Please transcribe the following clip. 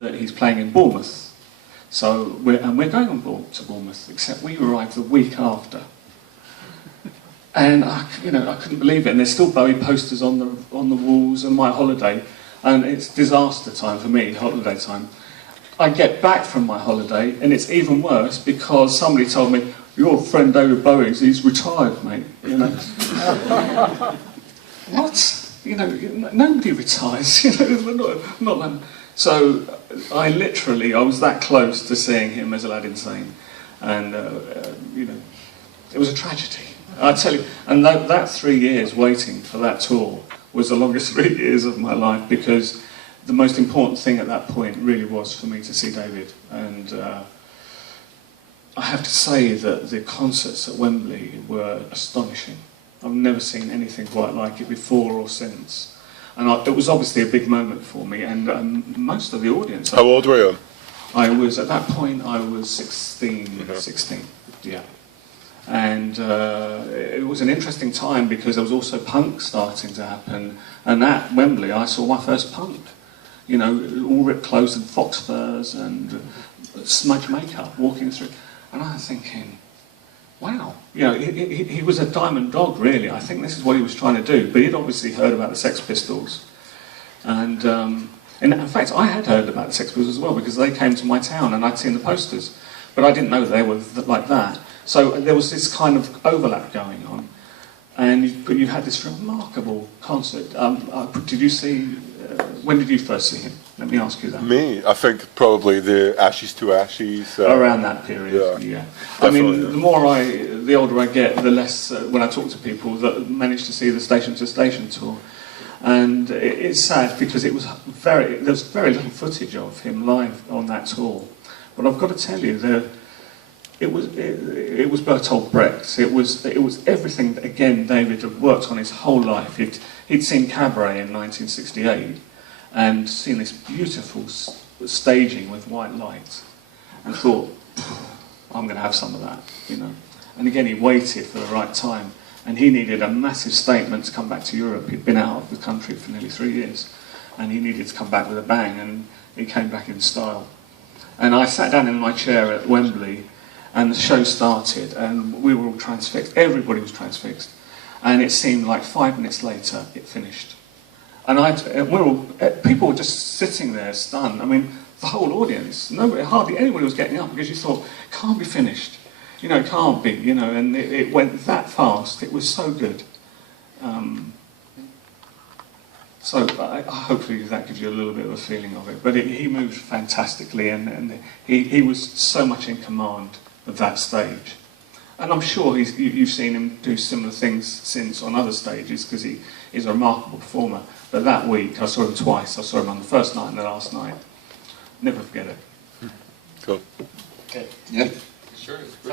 that he's playing in Bournemouth. So we're going to Bournemouth, except we arrived the week after. And I couldn't believe it. And there's still Bowie posters on the walls and my holiday, and it's disaster time for me, holiday time. I get back from my holiday, and it's even worse because somebody told me, "Your friend David Bowie, he's retired, mate." What? Nobody retires. Not them. So I was that close to seeing him as a lad insane, and it was a tragedy. I tell you, and that 3 years waiting for that tour was the longest 3 years of my life, because the most important thing at that point really was for me to see David. And I have to say that the concerts at Wembley were astonishing. I've never seen anything quite like it before or since. And it was obviously a big moment for me, and most of the audience. How old were you? At that point I was 16, yeah. And it was an interesting time because there was also punk starting to happen, and at Wembley I saw my first punk. All ripped clothes and fox furs and smudge makeup walking through, and I was thinking, wow, he was a diamond dog, really. I think this is what he was trying to do, but he'd obviously heard about the Sex Pistols, and in fact I had heard about the Sex Pistols as well, because they came to my town and I'd seen the posters, but I didn't know they were like that. So there was this kind of overlap going on, and you had this remarkable concert. Did you see? When did you first see him? Let me ask you that. Me, I think probably the Ashes to Ashes. Around that period, yeah. I mean, the older I get, the less when I talk to people that manage to see the Station to Station tour, and it's sad because there's very little footage of him live on that tour. But I've got to tell you, it was Bertolt Brecht. It was everything that, again, David had worked on his whole life. He'd seen Cabaret in 1968 and seen this beautiful staging with white light, and thought, I'm going to have some of that, And again, he waited for the right time, and he needed a massive statement to come back to Europe. He'd been out of the country for nearly 3 years, and he needed to come back with a bang, and he came back in style. And I sat down in my chair at Wembley, and the show started, and we were all transfixed. Everybody was transfixed. And it seemed like 5 minutes later, it finished. And people were just sitting there stunned. I mean, the whole audience, hardly anybody was getting up, because you thought, it can't be finished. It can't be, and it went that fast. It was so good. So hopefully that gives you a little bit of a feeling of it. But he moved fantastically, and he was so much in command of that stage. And I'm sure you've seen him do similar things since on other stages, because he is a remarkable performer. But that week I saw him twice. I saw him on the first night and the last night. Never forget it. Cool. Okay. Yeah. Sure.